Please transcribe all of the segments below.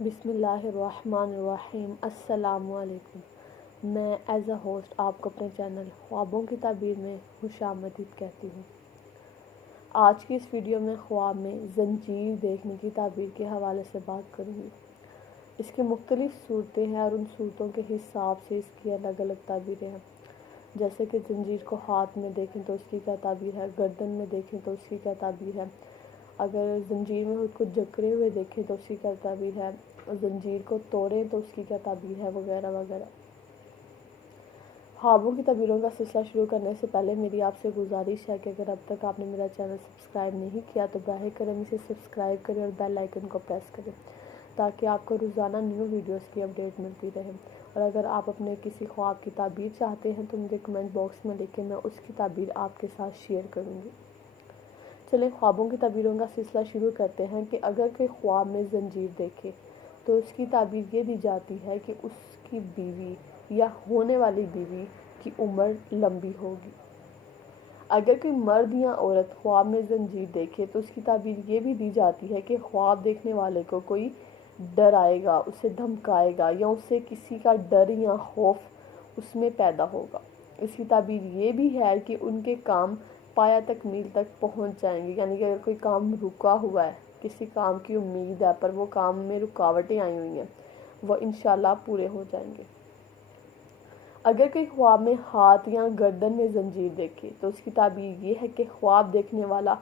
بسم اللہ الرحمن الرحیم۔ السلام علیکم۔ میں ایز اے ہوسٹ آپ کو اپنے چینل خوابوں کی تعبیر میں خوش آمدید کہتی ہوں۔ آج کی اس ویڈیو میں خواب میں زنجیر دیکھنے کی تعبیر کے حوالے سے بات کروں گی۔ اس کی مختلف صورتیں ہیں اور ان صورتوں کے حساب سے اس کی الگ الگ تعبیریں ہیں۔ جیسے کہ زنجیر کو ہاتھ میں دیکھیں تو اس کی کیا تعبیر ہے، گردن میں دیکھیں تو اس کی کیا تعبیر ہے، اگر زنجیر میں خود کو جکڑے ہوئے دیکھیں تو اس کی کیا تعبیر ہے، زنجیر کو توڑیں تو اس کی کیا تعبیر ہے، وغیرہ وغیرہ۔ خوابوں کی تعبیروں کا سلسلہ شروع کرنے سے پہلے میری آپ سے گزارش ہے کہ اگر اب تک آپ نے میرا چینل سبسکرائب نہیں کیا تو براہ کرم اسے سبسکرائب کریں اور بیل آئیکن کو پریس کریں تاکہ آپ کو روزانہ نیو ویڈیوز کی اپڈیٹ ملتی رہے۔ اور اگر آپ اپنے کسی خواب کی تعبیر چاہتے ہیں تو مجھے کمنٹ باکس میں لکھیں، میں اس کی تعبیر آپ کے ساتھ شیئر کروں گی۔ چلیں خوابوں کی تعبیروں کا سلسلہ شروع کرتے ہیں کہ اگر کوئی خواب میں زنجیر دیکھے تو اس کی تعبیر یہ دی جاتی ہے کہ اس کی بیوی یا ہونے والی بیوی کی عمر لمبی ہوگی۔ اگر کوئی مرد یا عورت خواب میں زنجیر دیکھے تو اس کی تعبیر یہ بھی دی جاتی ہے کہ خواب دیکھنے والے کو کوئی ڈرائے گا، اسے دھمکائے گا یا اسے کسی کا ڈر یا خوف اس میں پیدا ہوگا۔ اس کی تعبیر یہ بھی ہے کہ ان کے کام پایہ تکمیل تک پہنچ جائیں گے، یعنی کہ اگر کوئی کام رکا ہوا ہے، کسی کام کی امید ہے پر وہ کام میں رکاوٹیں آئی ہوئی ہیں، وہ انشاءاللہ پورے ہو جائیں گے۔ اگر کوئی خواب میں ہاتھ یا گردن میں زنجیر دیکھے تو اس کی تعبیر یہ ہے کہ خواب دیکھنے والا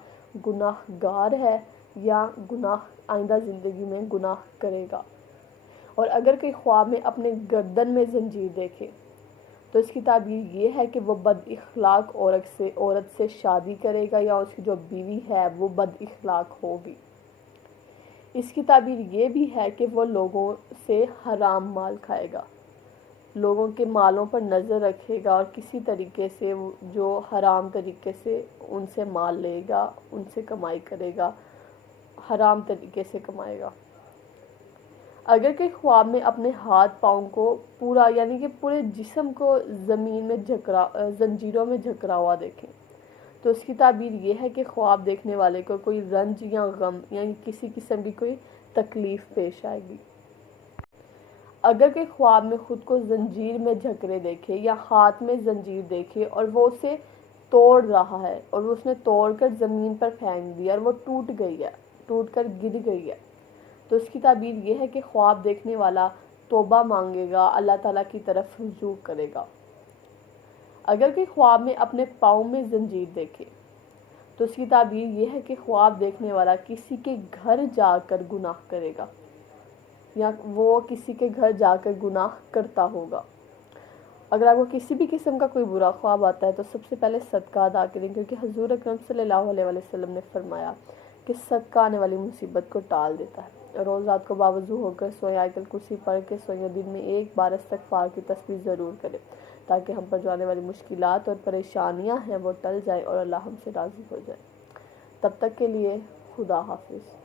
گناہ گار ہے یا گناہ آئندہ زندگی میں گناہ کرے گا۔ اور اگر کوئی خواب میں اپنے گردن میں زنجیر دیکھے تو اس کی تعبیر یہ ہے کہ وہ بد اخلاق عورت سے شادی کرے گا یا اس کی جو بیوی ہے وہ بد اخلاق ہوگی۔ اس کی تعبیر یہ بھی ہے کہ وہ لوگوں سے حرام مال کھائے گا، لوگوں کے مالوں پر نظر رکھے گا اور کسی طریقے سے جو حرام طریقے سے ان سے مال لے گا، ان سے کمائی کرے گا، حرام طریقے سے کمائے گا۔ اگر کوئی خواب میں اپنے ہاتھ پاؤں کو پورا یعنی کہ پورے جسم کو زمین میں زنجیروں میں جکڑا ہوا دیکھیں تو اس کی تعبیر یہ ہے کہ خواب دیکھنے والے کو کوئی رنج یا غم یعنی کسی قسم کی کوئی تکلیف پیش آئے گی۔ اگر کوئی خواب میں خود کو زنجیر میں جکڑے دیکھے یا ہاتھ میں زنجیر دیکھے اور وہ اسے توڑ رہا ہے اور اس نے توڑ کر زمین پر پھینک دیا اور وہ ٹوٹ گئی ہے، ٹوٹ کر گر گئی ہے، تو اس کی تعبیر یہ ہے کہ خواب دیکھنے والا توبہ مانگے گا، اللہ تعالیٰ کی طرف رجوع کرے گا۔ اگر کوئی خواب میں اپنے پاؤں میں زنجیر دیکھے تو اس کی تعبیر یہ ہے کہ خواب دیکھنے والا کسی کے گھر جا کر گناہ کرے گا یا وہ کسی کے گھر جا کر گناہ کرتا ہوگا۔ اگر آپ کو کسی بھی قسم کا کوئی برا خواب آتا ہے تو سب سے پہلے صدقہ ادا کریں، کیونکہ حضور اکرم صلی اللہ علیہ وسلم نے فرمایا کہ صدقہ آنے والی مصیبت کو ٹال دیتا ہے۔ روز رات کو باوضو ہو کر سوئیں، آیت الکرسی پڑھ کے سوئیں، دن میں ایک بار استغفار کی تسبیح ضرور کریں تاکہ ہم پر جو آنے والی مشکلات اور پریشانیاں ہیں وہ ٹل جائیں اور اللہ ہم سے راضی ہو جائے۔ تب تک کے لیے خدا حافظ۔